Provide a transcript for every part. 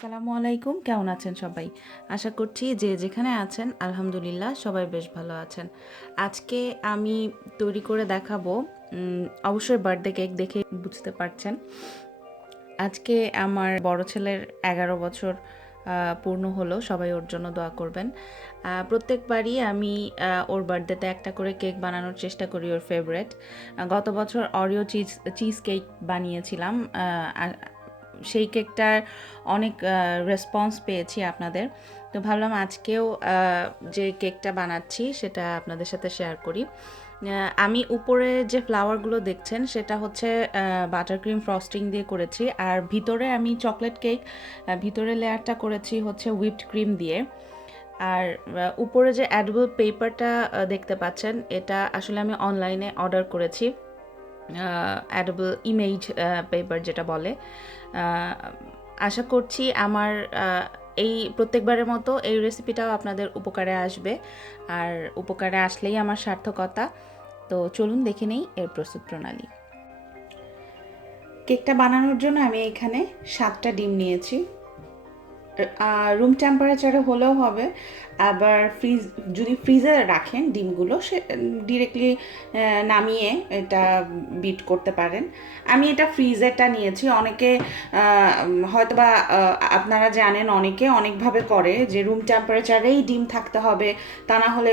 আসসালামু আলাইকুম, কেমন আছেন সবাই? আশা করছি যে যেখানে আছেন, আলহামদুলিল্লাহ সবাই বেশ ভালো আছেন। আজকে আমি তৈরি করে দেখাবো অবশ্যই বার্থডে কেক দেখে বুঝতে পারছেন। আজকে আমার বড় ছেলের এগারো বছর পূর্ণ হলো, সবাই ওর জন্য দোয়া করবেন। প্রত্যেকবারই আমি ওর বার্থডেতে একটা করে কেক বানানোর চেষ্টা করি ওর ফেভারেট গত বছর অরিও চিজ চিজ কেক বানিয়েছিলাম সেই কেকটার অনেক রেসপন্স পেয়েছি আপনাদের। তো ভাবলাম আজকেও যে কেকটা বানাচ্ছি সেটা আপনাদের সাথে শেয়ার করি। আমি উপরে যে ফ্লাওয়ারগুলো দেখছেন সেটা হচ্ছে বাটার ক্রিম ফ্রস্টিং দিয়ে করেছি। আর ভিতরে আমি চকলেট কেক ভিতরে লেয়ারটা করেছি হচ্ছে হুইপড ক্রিম দিয়ে। আর উপরে যে অ্যাডবল পেপারটা দেখতে পাচ্ছেন, এটা আসলে আমি অনলাইনে অর্ডার করেছি। অ্যাডবল ইমেজ পেপার যেটা বলে। আশা করছি আমার এই প্রত্যেকবারের মতো এই রেসিপিটাও আপনাদের উপকারে আসবে। আর উপকারে আসলেই আমার সার্থকতা। তো চলুন দেখে নেই এর প্রস্তুত প্রণালী। কেকটা বানানোর জন্য আমি এখানে সাতটা ডিম নিয়েছি। রুম টেম্পারেচারে হলেও হবে। আবার ফ্রিজ যদি ফ্রিজে রাখেন ডিমগুলো, সে ডিরেক্টলি নামিয়ে এটা বিট করতে পারেন। আমি এটা ফ্রিজেরটা নিয়েছি। অনেকে হয়তো বা আপনারা জানেন, অনেকে অনেকভাবে করে যে রুম টেম্পারেচারেই ডিম থাকতে হবে, তা না হলে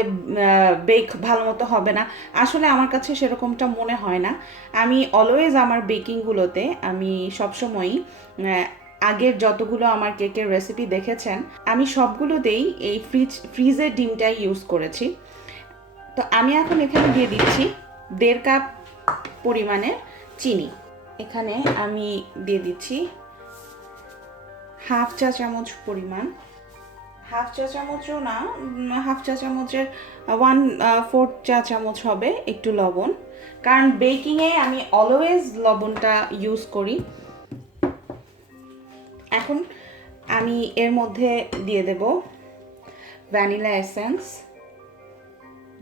বেক ভালো মতো হবে না। আসলে আমার কাছে সেরকমটা মনে হয় না। আমি অলওয়েজ আমার বেকিংগুলোতে আমি সবসময়ই আগের যতগুলো আমার কেকের রেসিপি দেখেছেন, আমি সবগুলোতেই এই ফ্রিজ ফ্রিজের ডিমটাই ইউজ করেছি। তো আমি এখন এখানে দিয়ে দিচ্ছি দেড় কাপ পরিমাণে চিনি। এখানে আমি দিয়ে দিচ্ছি হাফ চা চামচ পরিমাণ। হাফ চা চামচও না হাফ চা চামচের ওয়ান ফোর্থ চা চামচ হবে একটু লবণ। কারণ বেকিংয়ে আমি অলওয়েজ লবণটা ইউজ করি। এখন আমি এর মধ্যে দিয়ে দেব ভ্যানিলা এসেন্স,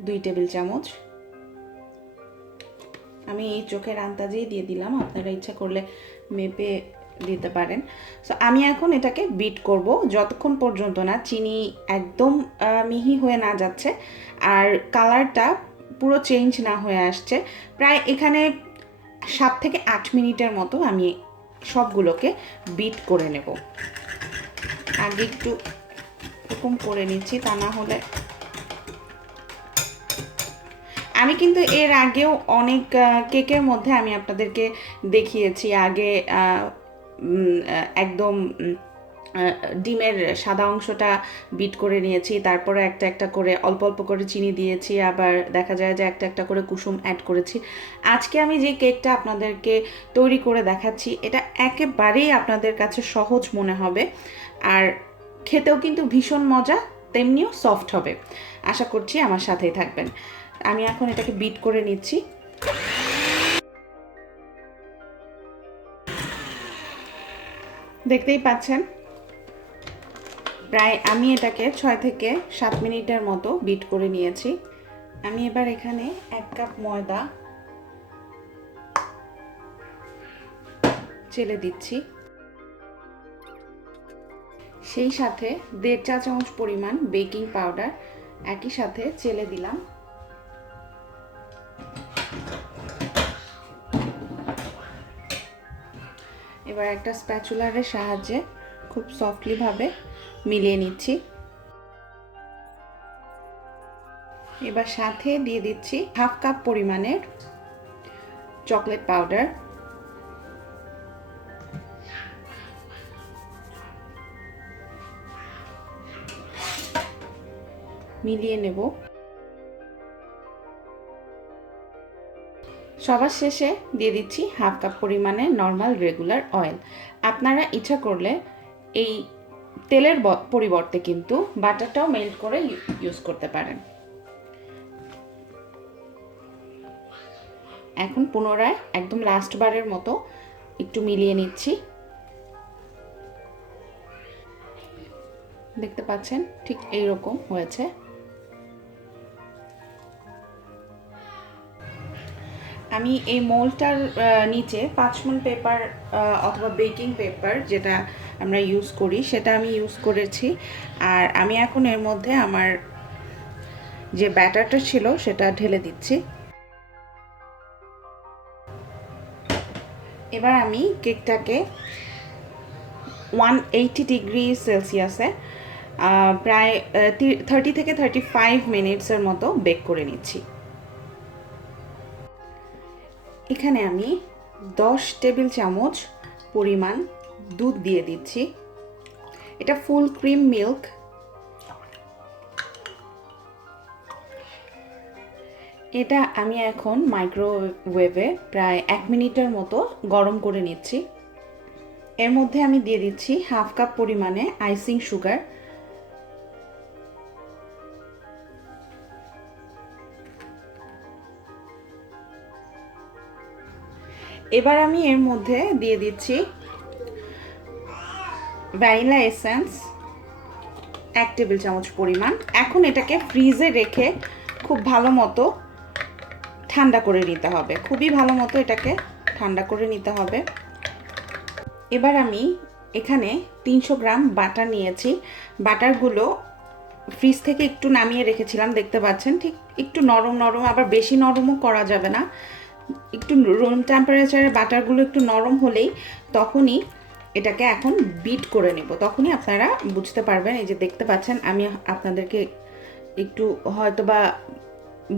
দুই টেবিল চামচ। আমি এই চোখের আন্দাজেই দিয়ে দিলাম, আপনারা ইচ্ছা করলে মেপে দিতে পারেন। সো আমি এখন এটাকে বিট করব, যতক্ষণ পর্যন্ত না চিনি একদম মিহি হয়ে না যাচ্ছে আর কালারটা পুরো চেঞ্জ না হয়ে আসছে। প্রায় এখানে সাত থেকে আট মিনিটের মতো আমি সবগুলোকে বিট করে নেব। আগে একটু এরকম করে নিচ্ছি, তা না হলে আমি কিন্তু এর আগেও অনেক কেকের মধ্যে আমি আপনাদেরকে দেখিয়েছি। আগে একদম ডিমের সাদা অংশটা বিট করে নিয়েছি, তারপরে একটা একটা করে অল্প অল্প করে চিনি দিয়েছি, আবার দেখা যায় যে একটা একটা করে কুসুম অ্যাড করেছি। আজকে আমি যে কেকটা আপনাদেরকে তৈরি করে দেখাচ্ছি, এটা একেবারেই আপনাদের কাছে সহজ মনে হবে, আর খেতেও কিন্তু ভীষণ মজা, তেমনিও সফট হবে। আশা করছি আমার সাথেই থাকবেন। আমি এখন এটাকে বিট করে নিচ্ছি। দেখতেই পাচ্ছেন প্রায় আমি এটাকে ছয় থেকে সাত মিনিটের মতো বিট করে নিয়েছি। আমি এবার এখানে এক কাপ ময়দা চেলে দিচ্ছি। সেই সাথে দেড় চা চামচ পরিমাণ বেকিং পাউডার একই সাথে চেলে দিলাম। এবার একটা স্প্যাচুলারের সাহায্যে খুব সফটলি ভাবে মিলিয়ে নিচ্ছি। এবার সাথে দিয়ে দিচ্ছি হাফ কাপ পরিমাণের চকলেট পাউডার। মিলিয়ে নেব। সবার শেষে দিয়ে দিচ্ছি হাফ কাপ পরিমাণে নর্মাল রেগুলার অয়েল। আপনারা ইচ্ছা করলে এই তেলের পরিবর্তে কিন্তু বাটারটাও মেল্ট করে ইউজ করতে পারেন। এখন পুনরায় একদম লাস্ট বারের মতো একটু মিলিয়ে নিচ্ছি। দেখতে পাচ্ছেন, ঠিক এই রকম হয়েছে। আমি এই মোলটার নিচে পাঁচমন পেপার অথবা বেকিং পেপার যেটা আমরা ইউজ করি, সেটা আমি ইউজ করেছি। আর আমি এখন এর মধ্যে আমার যে ব্যাটারটা ছিল, সেটা ঢেলে দিচ্ছি। এবার আমি কেকটাকে ওয়ান এইটি ডিগ্রি সেলসিয়াসে প্রায় থার্টি থেকে থার্টি ফাইভ মিনিটসের মতো বেক করে নিচ্ছি। এখানে আমি দশ টেবিল চামচ পরিমাণ দুধ দিয়ে দিচ্ছি। এটা ফুল ক্রিম মিল্ক। এটা আমি এখন মাইক্রোওয়েভে প্রায় এক মিনিটের মতো গরম করে নিচ্ছি। এর মধ্যে আমি দিয়ে দিচ্ছি হাফ কাপ পরিমাণে আইসিং সুগার। এবার আমি এর মধ্যে দিয়ে দিচ্ছি ভ্যানিলা এসেন্স, এক টেবিল চামচ পরিমাণ। এখন এটাকে ফ্রিজে রেখে খুব ভালো মতো ঠান্ডা করে নিতে হবে। খুবই ভালো মতো এটাকে ঠান্ডা করে নিতে হবে। এবার আমি এখানে তিনশো গ্রাম বাটার নিয়েছি। বাটারগুলো ফ্রিজ থেকে একটু নামিয়ে রেখেছিলাম, দেখতে পাচ্ছেন। ঠিক একটু নরম নরম, আবার বেশি নরমও করা যাবে না। একটু রুম টেম্পারেচারে বাটারগুলো একটু নরম হলেই তখনই এটাকে এখন বিট করে নেব। তখনই আপনারা বুঝতে পারবেন, এই যে দেখতে পাচ্ছেন, আমি আপনাদেরকে একটু হয়তো বা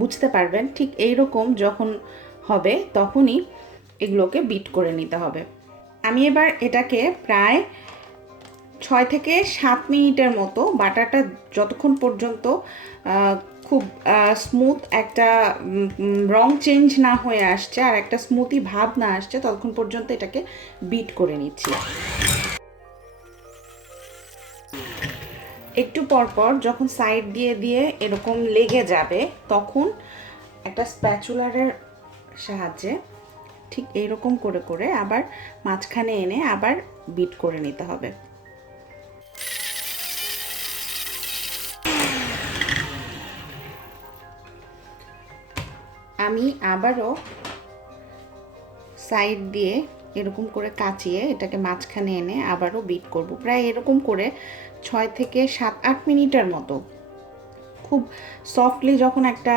বুঝতে পারবেন ঠিক এই রকম যখন হবে তখনই এগুলোকে বিট করে নিতে হবে। আমি এবার এটাকে প্রায় ছয় থেকে সাত মিনিটের মতো বাটারটা যতক্ষণ পর্যন্ত খুব স্মুথ একটা রং চেঞ্জ না হয়ে আসছে আর একটা স্মুথি ভাব না আসছে, ততক্ষণ পর্যন্ত এটাকে বিট করে নিচ্ছি। একটু পরপর যখন সাইড দিয়ে দিয়ে এরকম লেগে যাবে, তখন একটা স্প্যাচুলারের সাহায্যে ঠিক এইরকম করে করে আবার মাঝখানে এনে আবার বিট করে নিতে হবে। আমি আবারও সাইড দিয়ে এরকম করে কাচিয়ে এটাকে মাঝখানে এনে আবারও বিট করব। প্রায় এরকম করে ছয় থেকে সাত, আট মিনিটের মতো। খুব সফটলি যখন একটা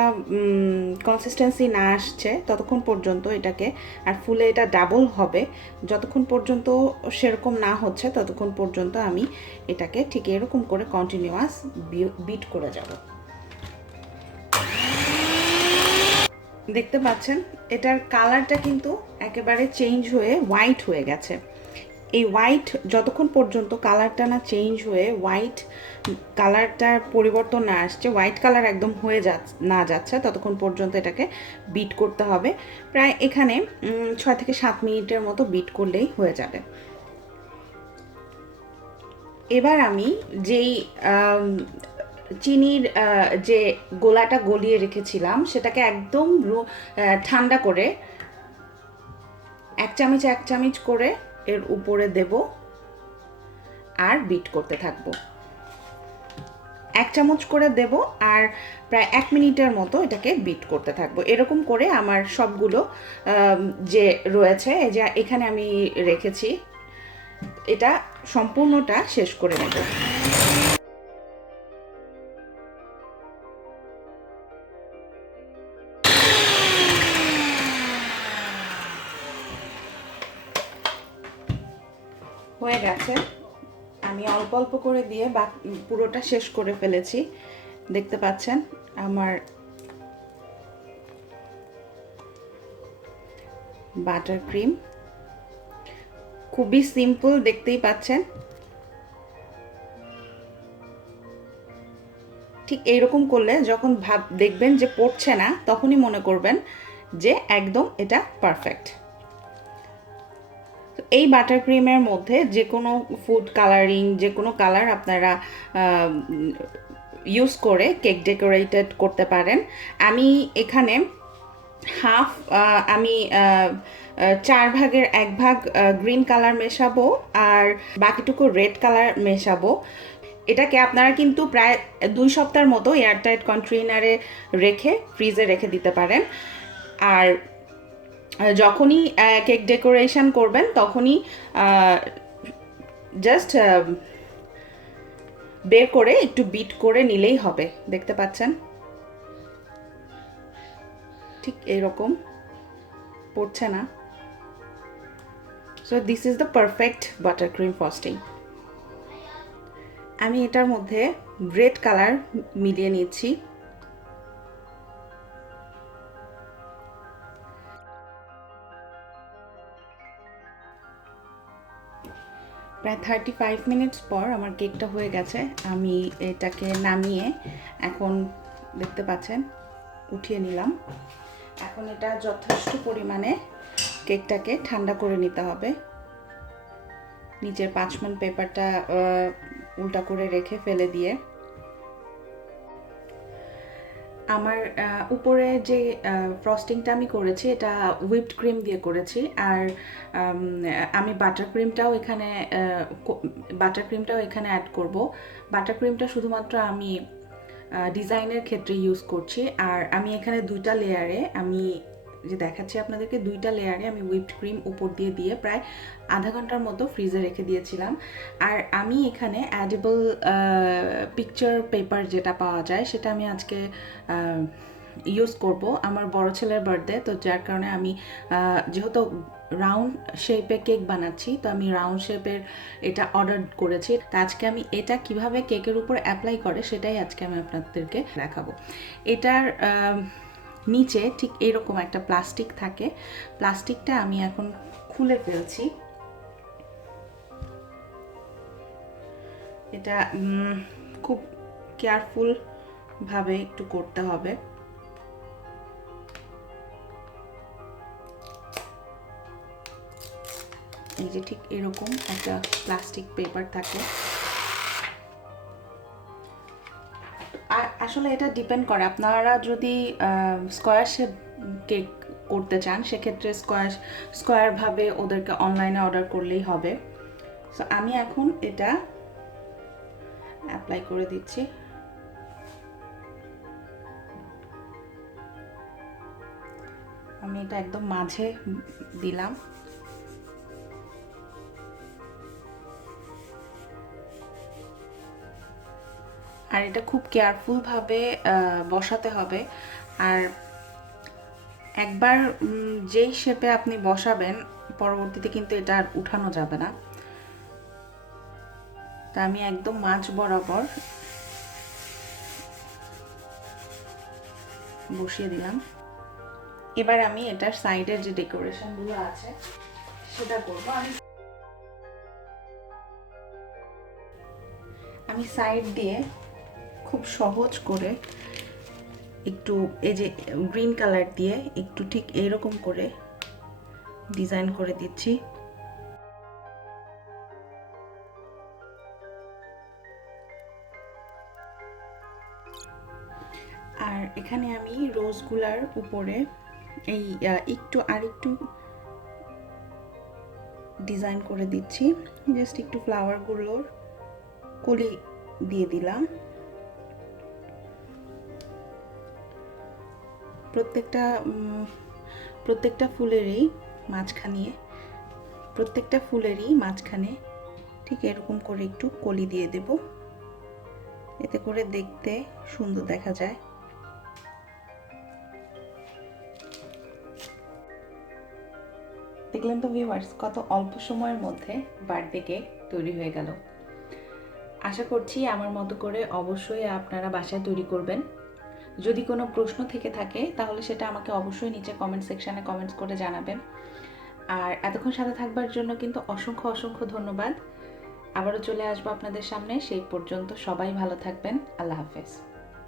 কনসিস্টেন্সি না আসছে, ততক্ষণ পর্যন্ত এটাকে, আর ফুলে এটা ডাবল হবে, যতক্ষণ পর্যন্ত সেরকম না হচ্ছে, ততক্ষণ পর্যন্ত আমি এটাকে ঠিক এরকম করে কন্টিনিউয়াস বিট করে যাব। দেখতে পাচ্ছেন, এটার কালারটা কিন্তু একেবারে চেঞ্জ হয়ে হোয়াইট হয়ে গেছে। এই হোয়াইট যতক্ষণ পর্যন্ত কালারটা না চেঞ্জ হয়ে হোয়াইট কালারটার পরিবর্তন না আসছে হোয়াইট কালার একদম হয়ে যা না যাচ্ছে, ততক্ষণ পর্যন্ত এটাকে বিট করতে হবে। প্রায় এখানে ছয় থেকে সাত মিনিটের মতো বিট করলেই হয়ে যাবে। এবার আমি যেই চিনির যে গোলাটা গলিয়ে রেখেছিলাম, সেটাকে একদম ঠান্ডা করে এক চামচ এক চামচ করে এর উপরে দেব আর বিট করতে থাকব। এক চামচ করে দেব আর প্রায় এক মিনিটের মতো এটাকে বিট করতে থাকব। এরকম করে আমার সবগুলো যে রয়েছে যে এখানে আমি রেখেছি, এটা সম্পূর্ণটা শেষ করে নেব। হয়ে গেছে। আমি অল্প অল্প করে দিয়ে বা পুরোটা শেষ করে ফেলেছি। দেখতে পাচ্ছেন আমার বাটার ক্রিম। খুবই সিম্পল দেখতেই পাচ্ছেন। ঠিক এইরকম করলে যখন ভাব দেখবেন যে পড়ছে না, তখনই মনে করবেন যে একদম এটা পারফেক্ট এই বাটার ক্রিমের মধ্যে যে কোনো ফুড কালারিং যে কোনো কালার আপনারা ইউজ করে কেক ডেকোরেটেড করতে পারেন। আমি এখানে হাফ আমি চার ভাগের এক ভাগ গ্রিন কালার মেশাবো আর বাকিটুকু রেড কালার মেশাবো। এটাকে আপনারা কিন্তু প্রায় দুই সপ্তাহের মতো এয়ারটাইট কন্টেইনারে রেখে ফ্রিজে রেখে দিতে পারেন। আর যখনই কেক ডেকোরেশন করবেন, তখনই জাস্ট বের করে একটু বিট করে নিলেই হবে। দেখতে পাচ্ছেন? ঠিক এরকম। পড়ছে না। So this is the perfect butter cream frosting আমি এটার মধ্যে রেড কালার মিলিয়ে নিচ্ছি। প্রায় থার্টি ফাইভ মিনিটস পর আমার কেকটা হয়ে গেছে। আমি এটাকে নামিয়ে এখন দেখতে পাচ্ছেন, উঠিয়ে নিলাম। এখন এটা যথেষ্ট পরিমাণে কেকটাকে ঠান্ডা করে নিতে হবে। নিচের পাঁচমান পেপারটা উল্টা করে রেখে ফেলে দিয়ে। আমার উপরে যে ফ্রস্টিংটা আমি করেছি, এটা হুইপড ক্রিম দিয়ে করেছি। আর আমি বাটার ক্রিমটাও এখানে বাটার ক্রিমটাও এখানে অ্যাড করব। বাটার ক্রিমটা শুধুমাত্র আমি ডিজাইনের ক্ষেত্রে ইউজ করছি। আর আমি এখানে দুইটা লেয়ারে আমি যে দেখাচ্ছি আপনাদেরকে, দুইটা লেয়ারে আমি হুইপড ক্রিম উপর দিয়ে দিয়ে প্রায় আধা ঘণ্টার মতো ফ্রিজে রেখে দিয়েছিলাম। আর আমি এখানে অ্যাডেবল পিকচার পেপার যেটা পাওয়া যায়, সেটা আমি আজকে ইউজ করব আমার বড় ছেলের বার্থডে তো যার কারণে আমি যেহেতু রাউন্ড শেপে কেক বানাচ্ছি, তো আমি রাউন্ড শেপের এটা অর্ডার করেছি। তো আজকে আমি এটা কীভাবে কেকের উপর অ্যাপ্লাই করে, সেটাই আজকে আমি আপনাদেরকে দেখাবো। এটার নিচে ঠিক এরকম একটা প্লাস্টিক থাকে। প্লাস্টিকটা আমি এখন খুলে ফেলছি। এটা খুব কেয়ারফুল ভাবে একটু করতে হবে। এই যে ঠিক এরকম একটা প্লাস্টিক পেপার থাকে। আসলে এটা ডিপেন্ড করে। আপনারা যদি স্কোয়ার শেপ কেক করতে চান, সেক্ষেত্রে স্কোয়ার স্কোয়ারভাবে ওদেরকে অনলাইনে অর্ডার করলেই হবে। সো আমি এখন এটা অ্যাপ্লাই করে দিচ্ছি। আমি এটা একদম মাঝে দিলাম। আর এটা খুব কেয়ারফুলভাবে বসাতে হবে। আর একবার যেই শেপে আপনি বসাবেন, পরবর্তীতে কিন্তু এটা আর উঠানো যাবে না। তা আমি একদম মাঝ বরাবর বসিয়ে দিলাম। এবার আমি এটার সাইডের যে ডেকোরেশনগুলো আছে, সেটা করব। আমি আমি সাইড দিয়ে খুব সহজ করে একটু এই যে গ্রিন কালার দিয়ে একটু ঠিক এরকম করে ডিজাইন করে দিচ্ছি। আর এখানে আমি রোজগুলার উপরে এই একটু আর একটু ডিজাইন করে দিচ্ছি। জাস্ট একটু ফ্লাওয়ারগুলোর কলি দিয়ে দিলাম। প্রত্যেকটা প্রত্যেকটা ফুলেরই মাঝখানে, প্রত্যেকটা ফুলেরই মাঝখানে ঠিক এরকম করে একটু কলি দিয়ে দেব। এতে করে দেখতে সুন্দর দেখা যায়। দেখলেন তো ভিউয়ার্স কত অল্প সময়ের মধ্যে বার্থডে কেক তৈরি হয়ে গেল। আশা করছি আমার মতো করে অবশ্যই আপনারা বাসায় তৈরি করবেন। যদি কোনো প্রশ্ন থেকে থাকে, তাহলে সেটা আমাকে অবশ্যই নিচে কমেন্ট সেকশানে কমেন্টস করে জানাবেন। আর এতক্ষণ সাথে থাকবার জন্য কিন্তু অসংখ্য অসংখ্য ধন্যবাদ। আবারও চলে আসব আপনাদের সামনে, সেই পর্যন্ত সবাই ভালো থাকবেন। আল্লাহ হাফেজ।